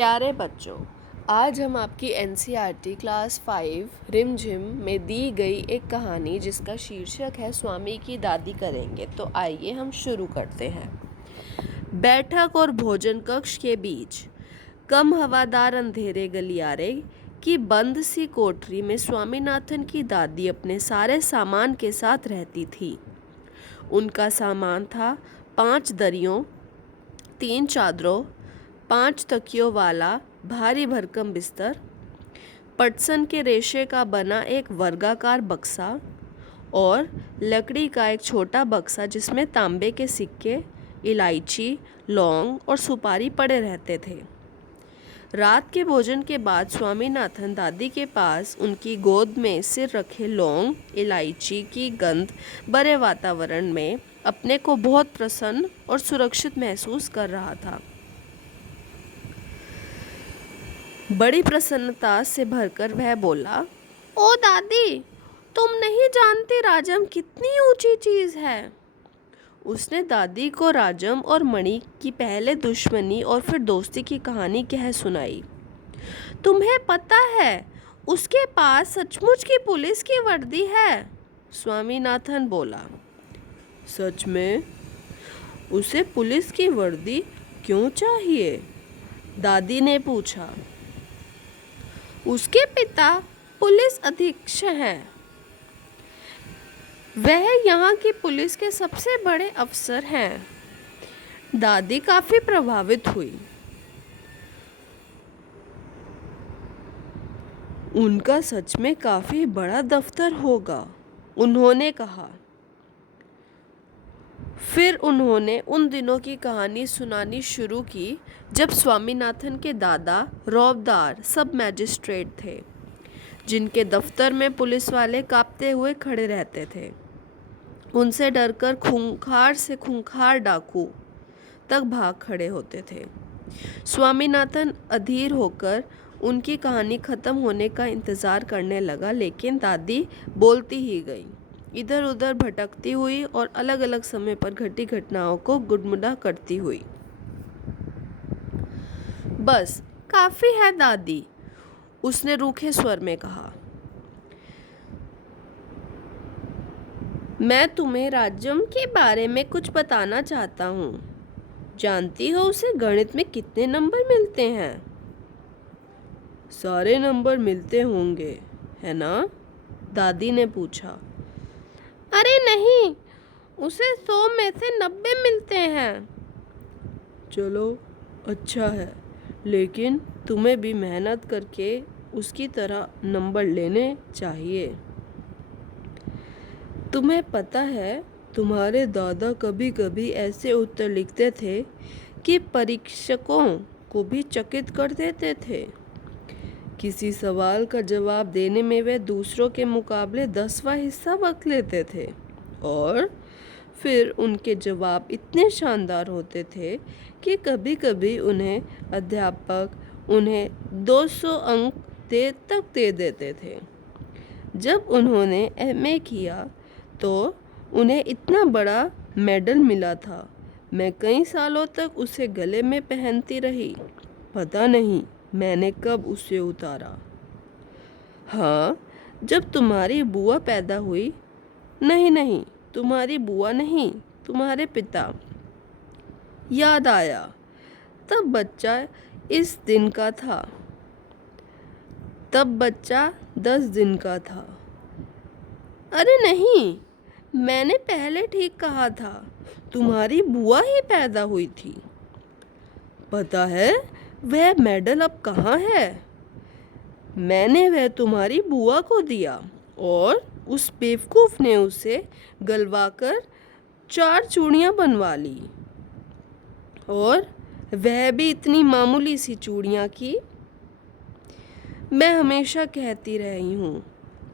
प्यारे बच्चों, आज हम आपकी एनसीईआरटी क्लास 5 रिमझिम में दी गई एक कहानी जिसका शीर्षक है स्वामी की दादी करेंगे। तो आइए हम शुरू करते हैं। बैठक और भोजन कक्ष के बीच कम हवादार अंधेरे गलियारे की बंद सी कोठरी में स्वामीनाथन की दादी अपने सारे सामान के साथ रहती थी। उनका सामान था 5 दरियों, 3 चादरों, 5 तकियों वाला भारी भरकम बिस्तर, पटसन के रेशे का बना एक वर्गाकार बक्सा और लकड़ी का एक छोटा बक्सा जिसमें तांबे के सिक्के, इलायची, लौंग और सुपारी पड़े रहते थे। रात के भोजन के बाद स्वामीनाथन दादी के पास उनकी गोद में सिर रखे लौंग, इलायची की गंध भरे वातावरण में अपने को बहुत प्रसन्न और सुरक्षित महसूस कर रहा था। बड़ी प्रसन्नता से भरकर वह बोला, ओ दादी, तुम नहीं जानती राजम कितनी ऊंची चीज है। उसने दादी को राजम और मणि की पहले दुश्मनी और फिर दोस्ती की कहानी कह सुनाई। तुम्हें पता है, उसके पास सचमुच की पुलिस की वर्दी है, स्वामीनाथन बोला। सच में? उसे पुलिस की वर्दी क्यों चाहिए? दादी ने पूछा। उसके पिता पुलिस अधीक्षक हैं। वह यहाँ की पुलिस के सबसे बड़े अफसर हैं। दादी काफी प्रभावित हुई। उनका सच में काफी बड़ा दफ्तर होगा, उन्होंने कहा। फिर उन्होंने उन दिनों की कहानी सुनानी शुरू की जब स्वामीनाथन के दादा रौबदार सब मैजिस्ट्रेट थे, जिनके दफ्तर में पुलिस वाले कांपते हुए खड़े रहते थे। उनसे डरकर खूंखार से खूंखार डाकू तक भाग खड़े होते थे। स्वामीनाथन अधीर होकर उनकी कहानी खत्म होने का इंतज़ार करने लगा, लेकिन दादी बोलती ही गई, इधर उधर भटकती हुई और अलग अलग समय पर घटी घटनाओं को गुडमुड़ा करती हुई। बस काफ़ी है दादी, उसने रूखे स्वर में कहा। मैं तुम्हें राजम के बारे में कुछ बताना चाहता हूँ। जानती हो उसे गणित में कितने नंबर मिलते हैं? सारे नंबर मिलते होंगे, है ना? दादी ने पूछा। अरे नहीं, उसे 100 में से 90 मिलते हैं। चलो अच्छा है, लेकिन तुम्हें भी मेहनत करके उसकी तरह नंबर लेने चाहिए। तुम्हें पता है, तुम्हारे दादा कभी कभी ऐसे उत्तर लिखते थे कि परीक्षकों को भी चकित कर देते थे। किसी सवाल का जवाब देने में वे दूसरों के मुकाबले 10वां हिस्सा वक्त लेते थे और फिर उनके जवाब इतने शानदार होते थे कि कभी कभी उन्हें अध्यापक उन्हें 200 अंक दे देते थे। जब उन्होंने एमए किया तो उन्हें इतना बड़ा मेडल मिला था। मैं कई सालों तक उसे गले में पहनती रही। पता नहीं मैंने कब उसे उतारा। हाँ, जब तुम्हारी बुआ पैदा हुई। नहीं, तुम्हारी बुआ नहीं, तुम्हारे पिता। याद आया, तब बच्चा इस दिन का था। तब बच्चा 10 दिन का था। अरे नहीं, मैंने पहले ठीक कहा था, तुम्हारी बुआ ही पैदा हुई थी। पता है वह मेडल अब कहाँ है? मैंने वह तुम्हारी बुआ को दिया और उस बेवकूफ़ ने उसे गलवाकर 4 चूड़ियाँ बनवा ली, और वह भी इतनी मामूली सी चूड़ियाँ की। मैं हमेशा कहती रही हूँ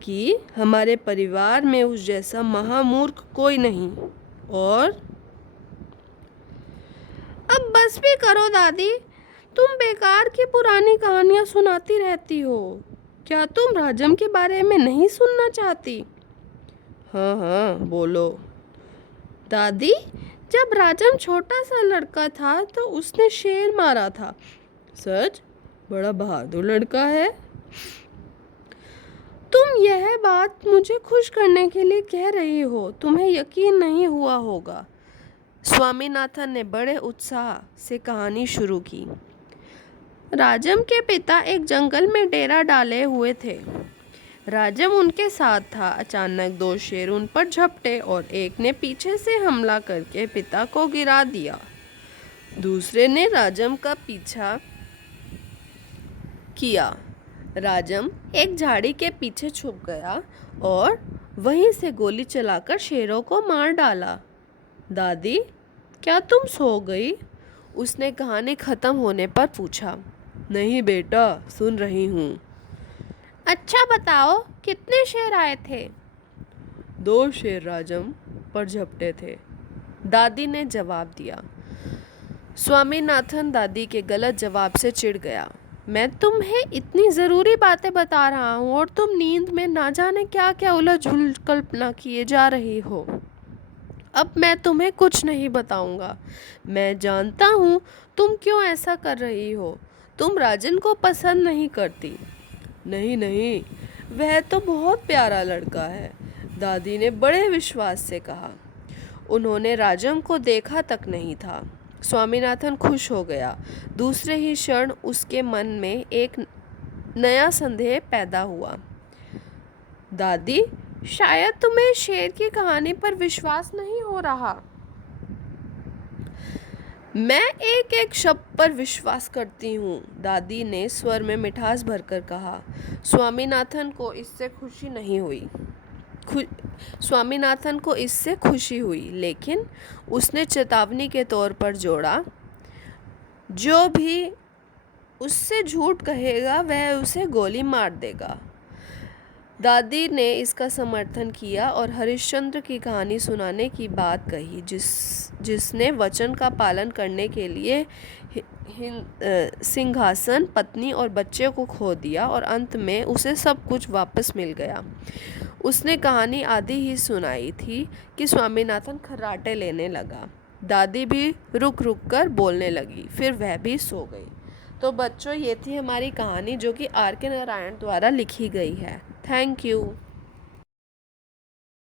कि हमारे परिवार में उस जैसा महामूर्ख कोई नहीं। और अब बस भी करो दादी, तुम बेकार की पुरानी कहानियाँ सुनाती रहती हो। क्या तुम राजम के बारे में नहीं सुनना चाहती? हाँ, बोलो। दादी, जब राजम छोटा सा लड़का था तो उसने शेर मारा था। सच? बड़ा बहादुर लड़का है। तुम यह बात मुझे खुश करने के लिए कह रही हो, तुम्हें यकीन नहीं हुआ होगा। स्वामीनाथन ने बड़े उत्साह से कहानी शुरू की। राजम के पिता एक जंगल में डेरा डाले हुए थे। राजम उनके साथ था। अचानक दो शेर उन पर झपटे और एक ने पीछे से हमला करके पिता को गिरा दिया। दूसरे ने राजम का पीछा किया। राजम एक झाड़ी के पीछे छुप गया और वहीं से गोली चलाकर शेरों को मार डाला। दादी, क्या तुम सो गई? उसने कहानी खत्म होने पर पूछा। नहीं बेटा, सुन रही हूँ। अच्छा बताओ, कितने शेर आए थे? 2 शेर राजम पर झपटे थे, दादी ने जवाब दिया। स्वामीनाथन दादी के गलत जवाब से चिढ़ गया। मैं तुम्हें इतनी ज़रूरी बातें बता रहा हूँ और तुम नींद में ना जाने क्या क्या उलझ-जुलझ कल्पना किए जा रही हो। अब मैं तुम्हें कुछ नहीं बताऊंगा। मैं जानता हूँ तुम क्यों ऐसा कर रही हो। तुम राजन को पसंद नहीं करती। नहीं नहीं, वह तो बहुत प्यारा लड़का है, दादी ने बड़े विश्वास से कहा। उन्होंने राजम को देखा तक नहीं था। स्वामीनाथन खुश हो गया। दूसरे ही क्षण उसके मन में एक नया संदेह पैदा हुआ। दादी, शायद तुम्हें शेर की कहानी पर विश्वास नहीं हो रहा। मैं एक एक शब्द पर विश्वास करती हूँ, दादी ने स्वर में मिठास भरकर कहा। स्वामीनाथन को इससे खुशी हुई, लेकिन उसने चेतावनी के तौर पर जोड़ा, जो भी उससे झूठ कहेगा वह उसे गोली मार देगा। दादी ने इसका समर्थन किया और हरिश्चंद्र की कहानी सुनाने की बात कही, जिसने वचन का पालन करने के लिए सिंहासन, पत्नी और बच्चे को खो दिया और अंत में उसे सब कुछ वापस मिल गया। उसने कहानी आधी ही सुनाई थी कि स्वामीनाथन खर्राटे लेने लगा। दादी भी रुक रुक कर बोलने लगी, फिर वह भी सो गई। तो बच्चों, ये थी हमारी कहानी जो कि आर के नारायण द्वारा लिखी गई है। Thank you.